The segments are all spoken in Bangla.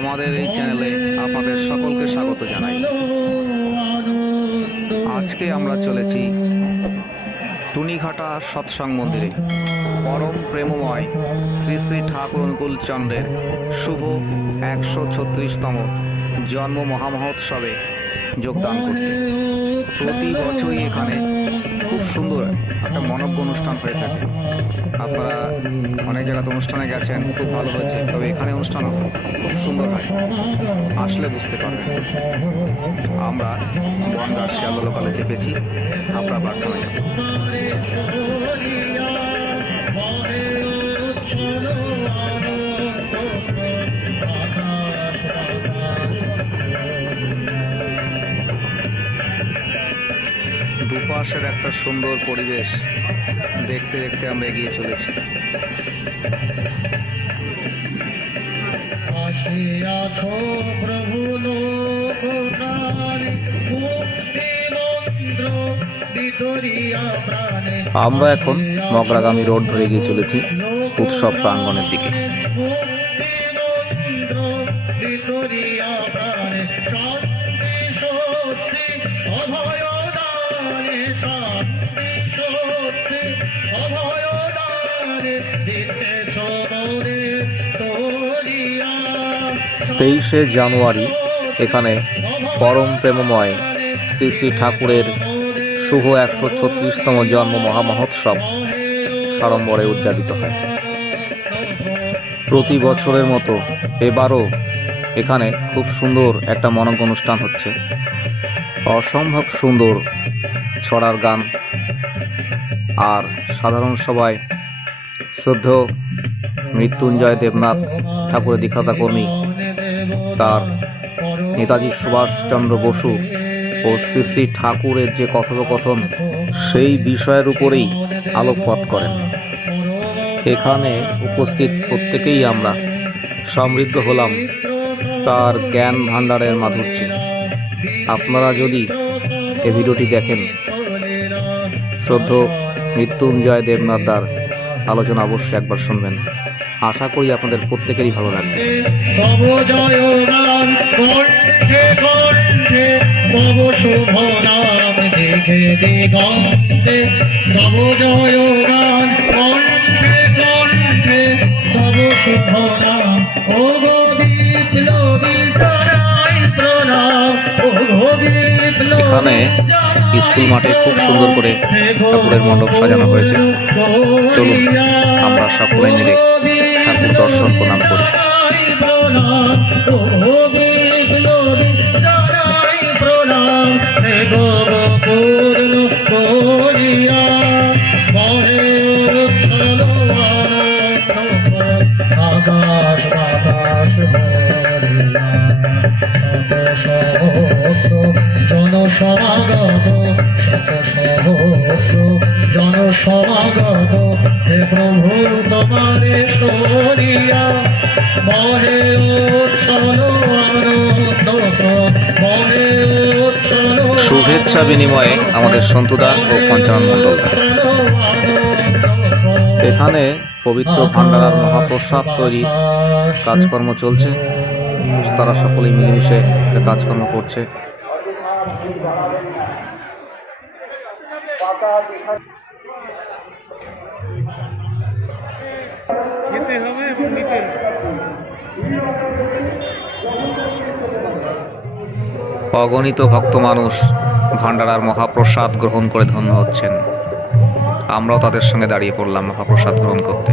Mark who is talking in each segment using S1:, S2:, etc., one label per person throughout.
S1: আমাদের এই চ্যানেলে আপনাদের সকলকে স্বাগত জানাই। আজকে আমরা চলেছি টুনিঘাটা সৎসঙ্গ মন্দিরে। পরম প্রেমময় শ্রী শ্রী ঠাকুর অনুকূল চন্দ্রের শুভ একশো ছত্রিশতম জন্ম মহামহোৎসবে যোগদান করতে। প্রতি বছরই এখানে খুব সুন্দর একটা মনজ্ঞ অনুষ্ঠান হয়ে থাকে। আপনারা অনেক জায়গাতে অনুষ্ঠানে গেছেন, খুব ভালো হয়েছে। তবে এখানে অনুষ্ঠানও খুব সুন্দর হয়। আসলে বুঝতে পারবেন। আমরা বনগাঁ শিয়ালদা লোকালে চেপেছি আপনার প্রার্থনায় যাব একটা সুন্দর পরিবেশ দেখতে দেখতে আমরা এগিয়ে চলেছি।
S2: প্রভু
S1: আমরা এখন মগরাগামী রোড ধরে এগিয়ে চলেছি উৎসব প্রাঙ্গণের দিকে। তেইশে জানুয়ারি এখানে পরম প্রেমময় শ্রী শ্রী ঠাকুরের শুভ একশো ছত্রিশতম জন্ম মহামহোৎসব সাড়ম্বরে উদযাপিত হয় প্রতি বছরের মতো এবারও এখানে খুব সুন্দর একটা মনজ্ঞ অনুষ্ঠান হচ্ছে। অসম্ভব সুন্দর ছড়ার গান আর সাধারণ সবাই শ্রদ্ধ মৃত্যুঞ্জয় দেবনাথ ঠাকুরের দীক্ষাতা কর্মী তার নেতাজি সুভাষচন্দ্র বসু ও শ্রী শ্রী ঠাকুরের যে কথোপকথন, সেই বিষয়ের উপরেই আলোকপাত করেন। এখানে উপস্থিত প্রত্যেকেই আমরা সমৃদ্ধ হলাম তার জ্ঞান ভাণ্ডারের মাধুর্যে। আপনারা যদি এই ভিডিওটি দেখেন, শ্রদ্ধ মৃত্যুঞ্জয় দেবনাথ দার আলোচনা অবশ্যই একবার শুনবেন। আশা করি আপনাদের প্রত্যেকেরই ভালো লাগবে।
S2: তব জয় গান কণ্ঠে কণ্ঠে তব শুভ নাম দেখে দিগন্তে তব জয় গান কণ্ঠে কণ্ঠে তব শুভ নাম ও গোদীপ জানাই প্রণাম ও গোদীপ
S1: এখানে স্কুল মাঠে খুব সুন্দর করে ঠাকুরের মণ্ডপ সাজানো হয়েছে। চলুন, আমরা সকলে মিলে ঠাকুর দর্শন প্রণাম করি।
S2: আকাশ বাতাস ভরিয়া শত সহস্র জনসমাগত হে প্রভু তোমারে সরিয়া বহে উচ্ছল আনন্দ বহে উচ্ছল
S1: শুভেচ্ছা বিনিময়ে আমাদের সন্তুদা ও পঞ্চানন মণ্ডল। এখানে পবিত্র ভান্ডারার মহাপ্রসাদ তৈরি কাজকর্ম চলছে। তারা সকলেই মিলেমিশে কাজকর্ম করছে।
S3: খেতে হবে এবং নিতে
S1: অগণিত ভক্ত মানুষ ভান্ডারার মহাপ্রসাদ গ্রহণ করে ধন্য হচ্ছেন। আমরাও তাদের সঙ্গে দাঁড়িয়ে পড়লাম মহাপ্রসাদ গ্রহণ করতে।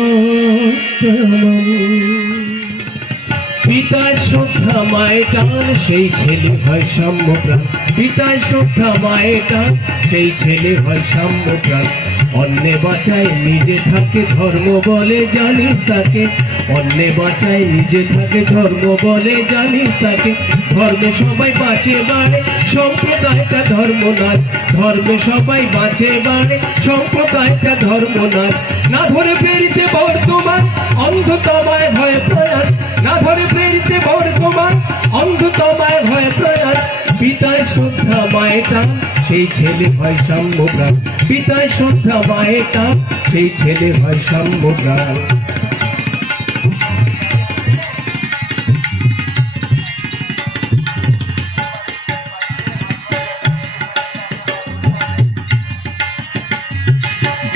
S2: পিতায় শ্রদ্ধা মায়ের টান, সেই ছেলে হয় সাম্যপ্রাণ। পিতায় শ্রদ্ধা মায়ের টান, সেই ছেলে হয় সাম্যপ্রাণ। অন্যে বাঁচায় নিজে থাকে ধর্ম বলে, জানিস তাকে। অন্যে বাঁচায় নিজে থাকে ধর্ম বলে, জানিস তাকে। ধর্মে সবাই বাঁচে বাড়ে সম্প্রদায়টা ধর্ম নয়। ধর্মে সবাই বাঁচে বাড়ে সম্প্রদায়টা ধর্ম নয়। না ধরে প্রেরিতে বর্তমান অন্ধতমায় ভয় প্রয়াস না ধরে প্রেরিতে বর্তমান অন্ধতমায় ভয় প্রয়াস পিতায় শ্রদ্ধা মায়েটা, সেই ছেলে হয় সাম্যপ্রাণ পিতায় শ্রদ্ধা মায়েটা, সেই ছেলে হয় সাম্যপ্রাণ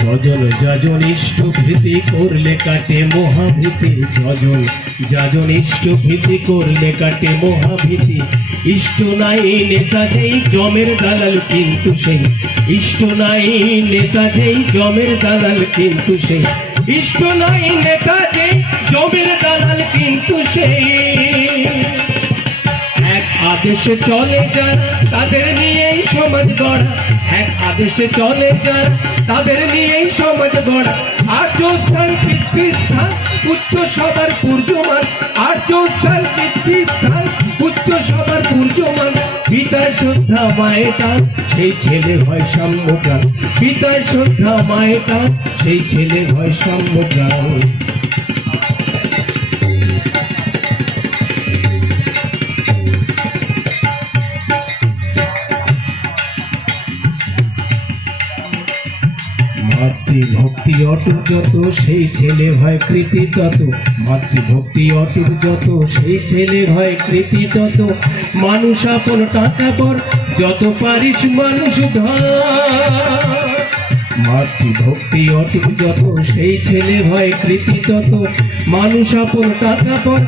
S2: যজন যজন ইষ্ট ভীতি করলে কাটে মহাভীতি, যজন যজন ইষ্ট ভীতি করলে কাটে মহাভীতি। ইষ্ট নাই নেতা জমের দালাল কিন্তু সেই। ইষ্ট নাই নেতা জমের দালাল কিন্তু সেই। ইষ্ট নাই নেতা জমের দালাল কিন্তু সেই। এক আদেশে চলে যারা, তাদের নিয়েই সমাজ গড়া। এক আদেশে চলে যারা, তাদের নিয়েই সমাজ গড়া। আর্য স্থান পিতৃস্থান উচ্চ সবার পূর্যমান। আর্য স্থান পিতৃস্থান উচ্চ সবার পূর্যমান। পিতার শ্রদ্ধা মায়েটা সেই ছেলে হয় সাম্যপ্রাণ পিতার শ্রদ্ধা মায়েটা সেই ছেলে হয় সাম্যপ্রাণ মাতৃভক্তি অটুট যত, সেই ছেলে হয় কৃতি তত। মাতৃভক্তি অটুট যত, সেই ছেলে হয় কৃতি তত। মানুষ আপন টাকা পর, যত পারিস মানুষ ধর। মাতৃভক্তি অটুট যত, সেই ছেলে হয় কৃতি তত। মানুষ আপন টাকা পর,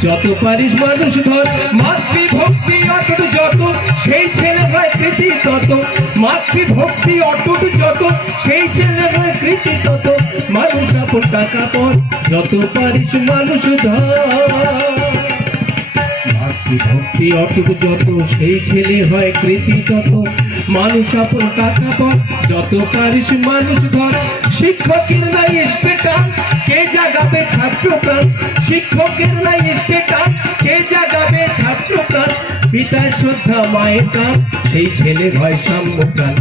S2: যত পারিস মানুষ ধর। মাতৃভক্তি অটুট যত, সেই ছেলে হয় কৃতি তত। মাতৃভক্তি অটুট যত, সেই ছেলে হয় কৃতি তত। মানুষ আপন টাকা পর, যত পারিস মানুষ ধর। মাতৃভক্তি অটুট যত, সেই ছেলে হয় কৃতি তত। মানুষ আপন টাকা পর, যত পারিস মানুষ ধর। শিক্ষকের নাই স্টেটাস কে জাগাবে ছাত্র প্রাণ? শিক্ষকের নাই স্টেটাস কে জাগাবে ছাত্র প্রাণ? পিতার শ্রদ্ধা মায়ের টান, সেই ছেলে সাম্য প্রাণ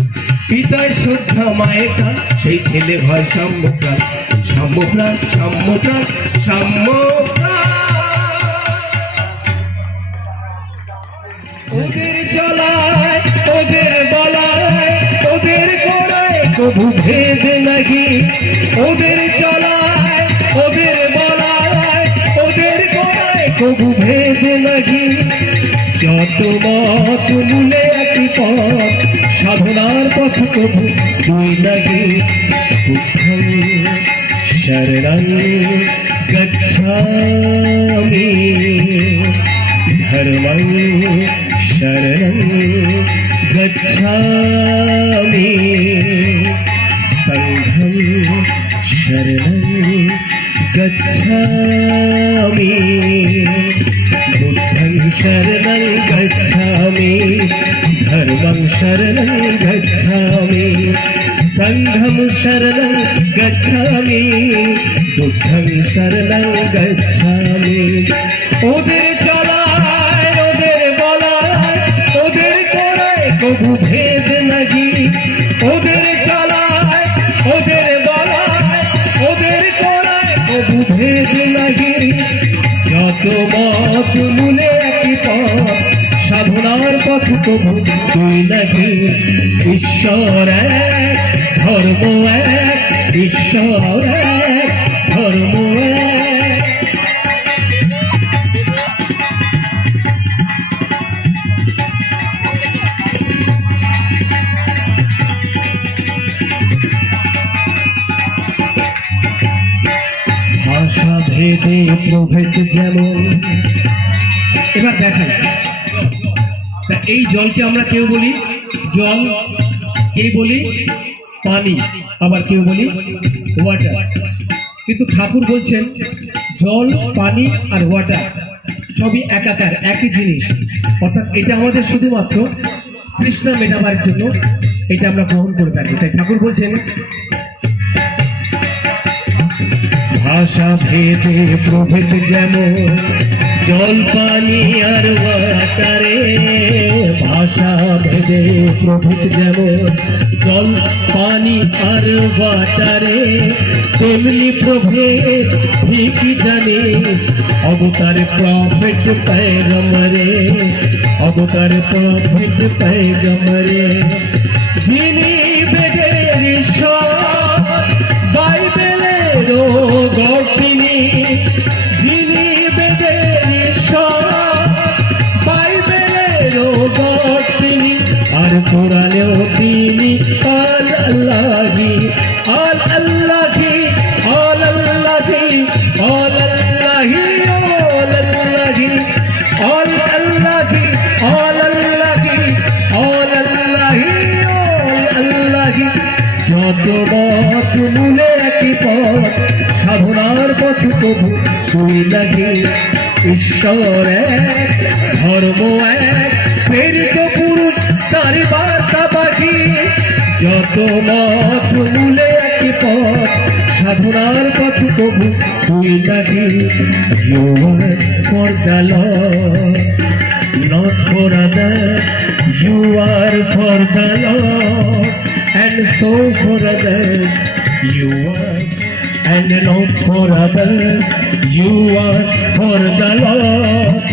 S2: পিতার শ্রদ্ধা মায়ের টান, সেই ছেলে প্রাণ সাম্য প্রাণ সাম্য প্রাণ ওদের চলায়, ওদের বলায়, ওদের গোড়ায় ভেদ ওদের চলায়, ওদের বলায়, ওদের গোড়ায় কবু ভেদ যত মত মূলে একই পথ, সাধনার পথ দুই লাগি বুদ্ধং শরণং গচ্ছামি। ধর্মং শরণং গচ্ছামি। সংঘং শরণং গচ্ছামি। শরণং গচ্ছামি ধর্মং শরণং গচ্ছামি সংঘং শরণং গচ্ছামি বুদ্ধং শরণং গচ্ছামি ওদের চলায় ওদের বলায় ওদের করায় কবু ভেদ নাহি। ওদের চলায় ওদের বলায় ওদের করায় কবু ভেদ নাহি। যত মত মূলে নাহি ঈশ্বর এক ধর্ম এক ঈশ্বর এক ধর্ম ভাষা ভেদে প্রভেদ যেমন এবার দেখেন এই জলকে আমরা কেউ বলি জল, কে বলি? পানি। আবার কেউ বলি ওয়াটার কিন্তু ঠাকুর বলছেন, জল, পানি আর ওয়াটার সবই একাকার, একই জিনিস। অর্থাৎ এটা আমাদের শুধুমাত্র কৃষ্ণা মেটাবার জন্য এটা আমরা গ্রহণ করে থাকি। তাই ঠাকুর বলছেন, ভাষা ভেদে প্রভেদ যেমন জল পানি আর ওয়াটারে ভাষা ভেদে প্রভৃত যেমন জল পানি আর ওয়াটারে তেমনি প্রভে ঠিক জানে। অবতার প্রফেট পায়গমরে অবতার প্রফেট রে লাগে ঈশ্বর এক ধর্ম এক প্রেরিত পুরুষ তার বার্তা পাখি যত মত মূলে একই পথ সাধনার পথ তবু তুই the Lord not for others. You are for the Lord, and so for others. You are, and not for others. You are for the Lord,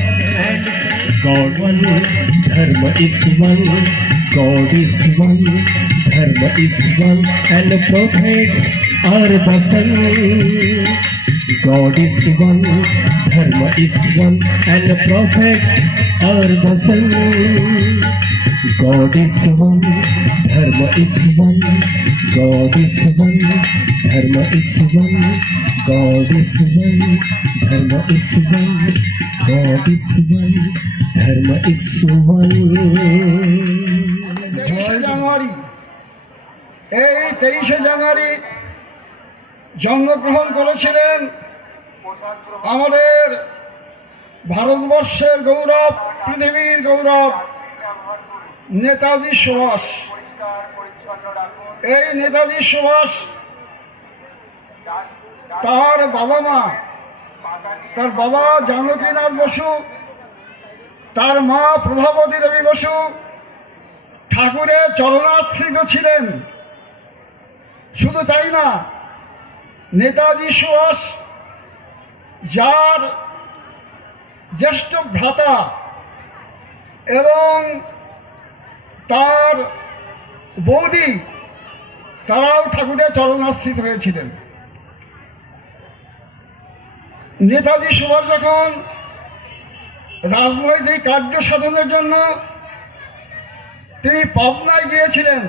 S2: God one, Dharma is one. God is one, Dharma is one, and prophets are the same. God is one, Dharma is one, God is one, Dharma is one, God is one, Dharma is one, God is one, Dharma is
S4: তেইশে
S2: one.
S4: জানুয়ারি এই তেইশে জানুয়ারি জন্মগ্রহণ করেছিলেন আমাদের ভারতবর্ষের গৌরব, পৃথিবীর গৌরব, নেতাজি সুভাষ। এই নেতাজি সুভাষ তার বাবা মা, তার বাবা জানকীনাথ বসু, তার মা প্রভাবতী দেবী বসু ঠাকুরের চরণাশ্রিত ছিলেন। শুধু তাই না, নেতাজি সুভাষ যার জ্যেষ্ঠ ভ্রাতা এবং তার বৌদি তারাও ঠাকুরের চরণাশ্রিত হয়েছিলেন। নেতাজি সুভাষ যখন রাজনৈতিক কার্য সাধনের জন্য তিনি পাবনায় গিয়েছিলেন।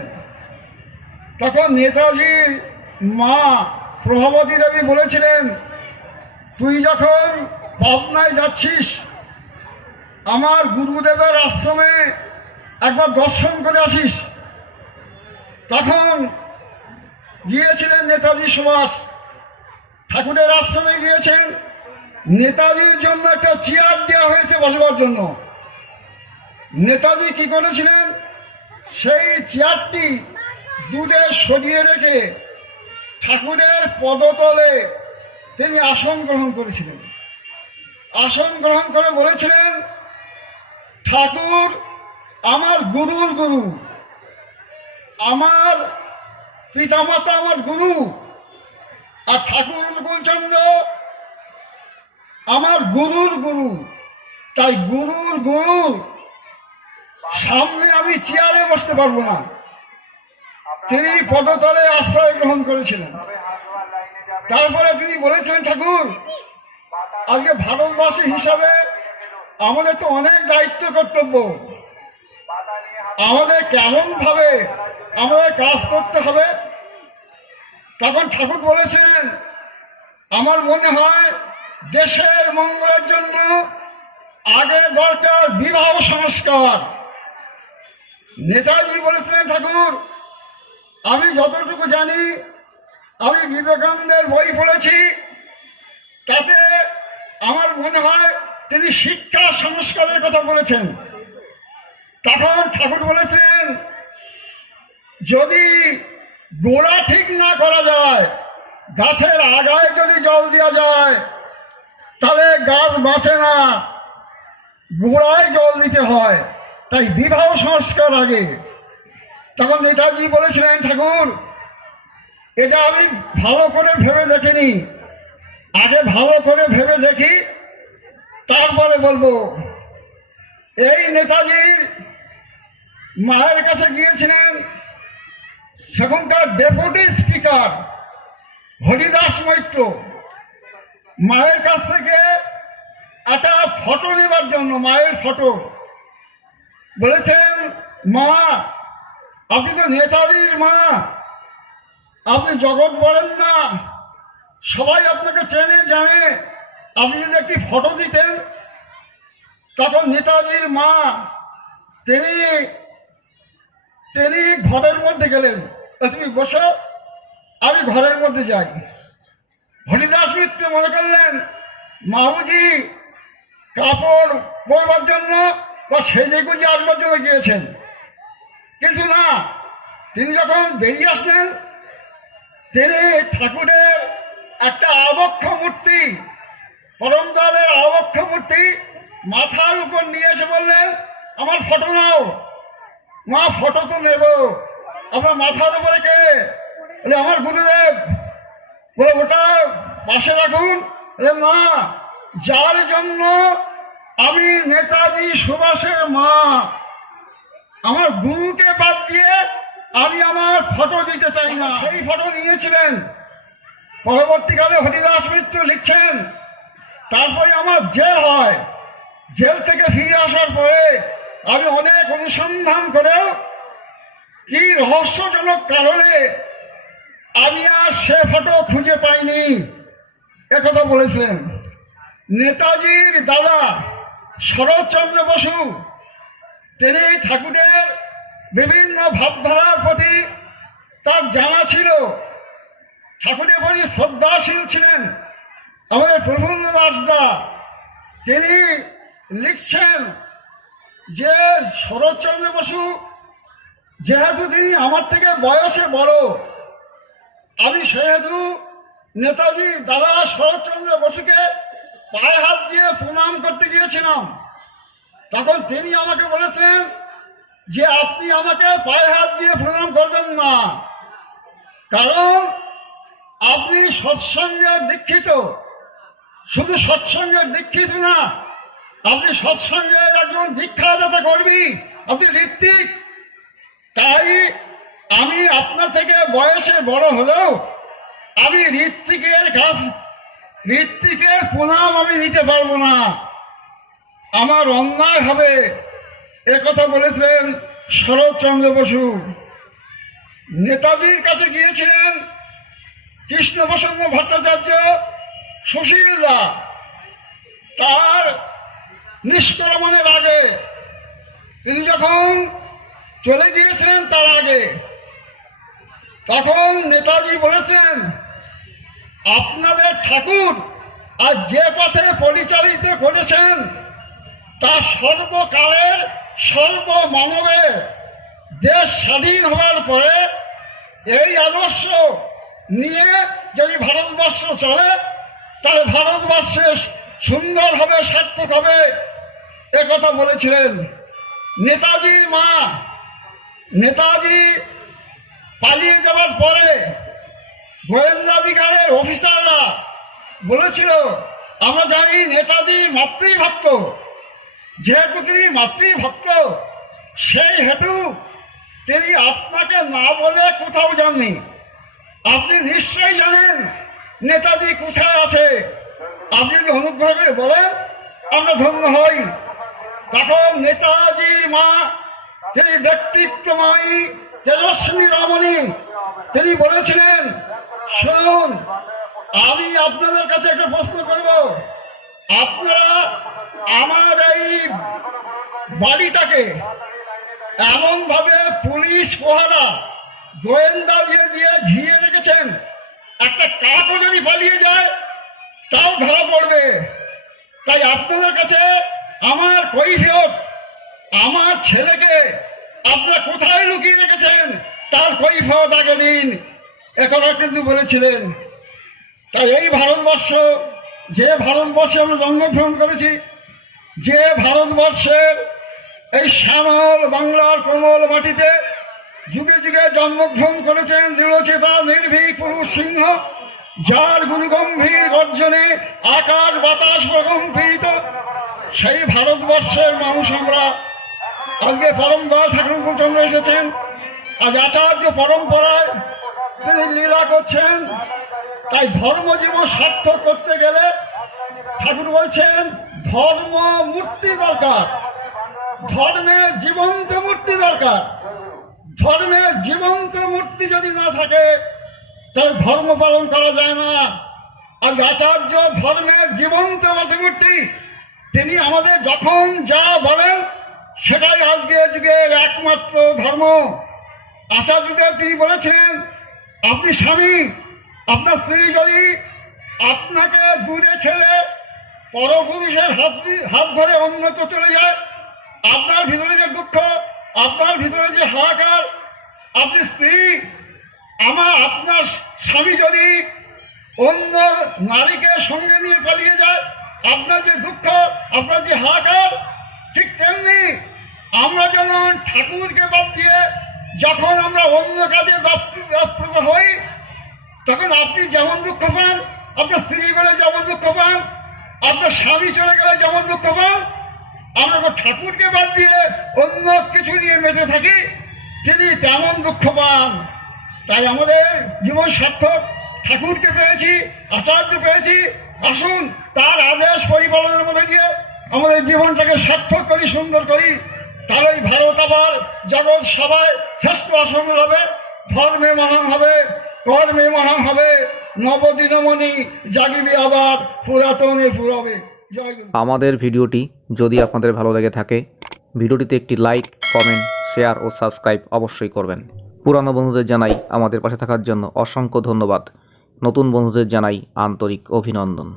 S4: তখন নেতাজির মা প্রভাবতী দেবী বলেছিলেন তুই যখন পাবনায় যাচ্ছিস, আমার গুরুদেবের আশ্রমে একবার দর্শন করে আসিস, তখন গিয়েছিলেন নেতাজি সুভাষ। ঠাকুরের আশ্রমে গিয়েছেন। নেতাজির জন্য একটা চেয়ার দেওয়া হয়েছে বসবার জন্য। নেতাজি কি করেছিলেন? সেই চেয়ারটি দুধে সরিয়ে রেখে ঠাকুরের পদতলে তিনি আসন গ্রহণ করেছিলেন। আসন গ্রহণ করে বলেছিলেন, ঠাকুর, আমার গুরুর গুরু, আমার পিতামাতা আমার গুরু, আর ঠাকুর অনুকূলচন্দ্র আমার গুরুর গুরু। তাই গুরুর গুরুর সামনে আমি চেয়ারে বসতে পারব না। তিনি পদতলে আশ্রয় গ্রহণ করেছিলেন। তারপরে তিনি বলেছিলেন, ঠাকুর, আজকে ভারতবাসী হিসাবে আমাদের তো অনেক দায়িত্ব কর্তব্য। আমাদের কেমন ভাবে আমাদের কাজ করতে হবে? তখন ঠাকুর বলেছেন আমার মনে হয় দেশের মঙ্গলের জন্য আগে দরকার বিবাহ সংস্কার। নেতাজি বলেছিলেন, ঠাকুর, আমি যতটুকু জানি আমি বিবেকানন্দের বই পড়েছি। তাতে আমার মনে হয় তিনি শিক্ষা সংস্কারের কথা বলেছেন। তখন ঠাকুর বলেছিলেন, যদি গোড়া ঠিক না করা যায়, গাছের আগায় যদি জল দেওয়া যায়, তাহলে গাছ বাঁচে না, গোড়ায় জল দিতে হয়। তাই বিবাহ সংস্কার আগে। তখন নেতাজি বলেছিলেন, ঠাকুর এটা আমি ভালো করে ভেবে দেখিনি। আগে ভালো করে ভেবে দেখি, তারপরে বলব। এই নেতাজির মায়ের কাছে গিয়েছিলেন, সেখানকার ডেপুটি স্পিকার হরিদাস মৈত্র। মায়ের কাছ থেকে একটা ফটো নেবার জন্য, মায়ের ফটো। বলেছেন, মা, আপনি তো নেতাজির মা। আপনি জগৎ বলেন না। সবাই আপনাকে চেনে, জানে। আপনি যদি একটি ফটো দিতেন, তখন নেতাজির মা, তিনি তিনি ঘরের মধ্যে গেলেন। "তা তুমি বসো, আমি ঘরের মধ্যে যাই। হরিদাস মিত্র মনে করলেন, মাহুজি, কাপড় পরবার জন্য বা সেজে গুজে আসবার জন্য গিয়েছেন। কিন্তু না, তিনি যখন বেরিয়ে আসলেন তিনি ঠাকুরের একটা আবক্ষ মূর্তি পরমদলের আবক্ষ মূর্তি মাথার উপর নিয়ে এসে বললেন, আমার ফটো নাও। মা ফটো তো নেব। আপনার মাথার উপরে কে? বলে, আমার গুরুদেব। বলে, ওটা পাশে রাখুন। না যার জন্য আমি নেতাজি সুভাষের মা, আমার গুরুকে বাদ দিয়ে আমি আমার ফটো দিতে চাই না। সেই ফটো নিয়েছিলেন। পরবর্তীকালে হরিদাস মিত্র লিখছেন, তারপরে আমার জেল হয়। জেল থেকে ফিরে আসার পরে আমি অনেক অনুসন্ধান করেও কি রহস্যজনক কারণে আমি আর সে ফটো খুঁজে পাইনি। একথা বলেছিলেন। নেতাজির দাদা শরৎচন্দ্র বসু, তিনি ঠাকুরের বিভিন্ন ভাবধারার প্রতি তার জানা ছিল। ঠাকুরের প্রতি শ্রদ্ধাশীল ছিলেন। আমাদের প্রফুল্ল দাসদা তিনি লিখছেন যে, শরৎচন্দ্র বসু, যেহেতু তিনি আমার থেকে বয়সে বড়, আমি সেহেতু নেতাজি দাদা শরৎচন্দ্র বসুকে পায়ে হাত দিয়ে প্রণাম করতে গিয়েছিলাম। তখন তিনি আমাকে বলেছেন যে আপনি আমাকে পায়ে হাত দিয়ে প্রণাম করবেন না। কারণ আপনি সৎসঙ্গের দীক্ষিত। শুধু সৎসঙ্গের দীক্ষিত না, আপনি সৎসঙ্গের একজন দীক্ষাদাতা করবি আপনি ঋত্বিক। তাই আমি আপনার থেকে বয়সে বড় হলেও আমি ঋত্বিকের কাছ, ঋত্বিকের প্রণাম আমি নিতে পারব না। আমার অন্যায় হবে। কথা বলেছিলেন শরৎচন্দ্র বসু। নেতাজির কাছে গিয়েছিলেন কৃষ্ণপ্রসন্ন ভট্টাচার্য সুশীল দা। তার নিষ্ক্রমণের আগে তিনি যখন চলে গিয়েছিলেন তার আগে, তখন নেতাজি বলেছেন, আপনাদের ঠাকুর আর যে পথে পরিচালিত করেছেন তা সর্বকালের সর্বমানবের দেশ স্বাধীন হওয়ার পরে এই আদর্শ নিয়ে যদি ভারতবর্ষ চলে, তাহলে ভারতবর্ষে সুন্দর হবে, সার্থক হবে কথা বলেছিলেন নেতাজির মা। নেতাজি পালিয়ে যাওয়ার পরে গোয়েন্দা বিকারের অফিসাররা বলেছিল, আমরা জানি নেতাজি মাতৃভক্ত। যেহেতু তিনি মাতৃভক্ত, সেই হেতু তিনি আপনাকে না বলে কোথাও যাননি। আপনি নিশ্চয়ই জানেন নেতাজি কোথায় আছে। আপনি যদি অনুগ্রহ করে বলেন, আমরা ধন্য হই। তখন নেতাজির মা, তিনি ব্যক্তিত্বময়ী তেজস্বী রমণী, তিনি বলেছিলেন, শুনুন, আমি আপনাদের কাছে একটা প্রশ্ন করব। আপনারা আমার এই বাড়িটাকে এমন ভাবে পুলিশ পোহারা গোয়েন্দা দিয়ে দিয়ে ঘিরে রেখেছেন, একটা কাকও যদি পালিয়ে যায়, তাও ধরা পড়বে। তাই আপনাদের কাছে আমার কৈফিয়ত, আমার ছেলেকে আপনারা কোথায় লুকিয়ে রেখেছেন, তার কৈফিয়ত আগে নিন। একথা কিন্তু বলেছিলেন। তাই এই ভারতবর্ষ যে ভারতবর্ষে আমরা জন্মগ্রহণ করেছি, যে ভারতবর্ষের এই শ্যামল বাংলার কোমল মাটিতে যুগে যুগে জন্মগ্রহণ করেছেন দৃঢ়চেতা নির্ভীক পুরুষ সিংহ, যার গুরুগম্ভীর গর্জনে আকাশ বাতাস প্রকম্পিত। সেই ভারতবর্ষের মানুষ আমরা আজকে পরম দয়া ঠাকুর চন্দ্র এসেছেন। আজ আচার্য পরম্পরায় তিনি লীলা করছেন। তাই ধর্মজীবন সার্থক করতে গেলে ঠাকুর বলছেন, ধর্ম মূর্তি দরকার। ধর্মের জীবন্ত মূর্তি দরকার। ধর্মের জীবন্ত মূর্তি যদি না থাকে, তাহলে ধর্ম পালন করা যায় না। আর আচার্য ধর্মের জীবন্ত প্রতিমূর্তি তিনি আমাদের যখন যা বলেন, সেটাই আজকে যুগের একমাত্র ধর্ম। আচার্যদেব তিনি বলেছিলেন আপনি স্বামী আপনার স্ত্রী যদি আপনাকে দূরে ছেড়ে পরপুরুষের হাত হাত ধরে অন্যত চলে যায়, আপনার ভিতরে যে দুঃখ, আপনার ভিতরে যে হাহাকার, আপনি স্ত্রী, আমার আপনার স্বামী যদি অন্য নারীকে সঙ্গে নিয়ে পালিয়ে যায়, আপনার যে দুঃখ, আপনার যে হাহাকার, ঠিক তেমনি আমরা যেমন ঠাকুরকে বাদ দিয়ে যখন আমরা অন্য কাজে ব্যাপৃত হই তখন আপনি যেমন দুঃখ পান, আপনার স্ত্রী গেলে যেমন দুঃখ পান, আপনার স্বামী চলে গেলে যেমন দুঃখ পান, আমরা ঠাকুরকে বাদ দিয়ে অন্য কিছু নিয়ে মেতে থাকি, তিনি তেমন দুঃখ পান। তাই আমাদের জীবন সার্থক, ঠাকুরকে পেয়েছি, আচার্য পেয়েছি। আসুন, তার আদেশ পরিপালনের মধ্যে দিয়ে আমাদের জীবনটাকে সার্থক করি, সুন্দর করি। তাহলেই ভারত আবার জগৎ সবাই শ্রেষ্ঠ আসন হবে ধর্মে মহান হবে। কর্মে মহান হবে। নবদিনমণি জাগিবে আবার, পুরাতনে ফুরাবে।
S1: আমাদের ভিডিওটি যদি আপনাদের ভালো লেগে থাকে, ভিডিওটিতে একটি লাইক, কমেন্ট, শেয়ার ও সাবস্ক্রাইব অবশ্যই করবেন। পুরানো বন্ধুদের জানাই আমাদের পাশে থাকার জন্য অসংখ্য ধন্যবাদ। নতুন বন্ধুদের জানাই আন্তরিক অভিনন্দন।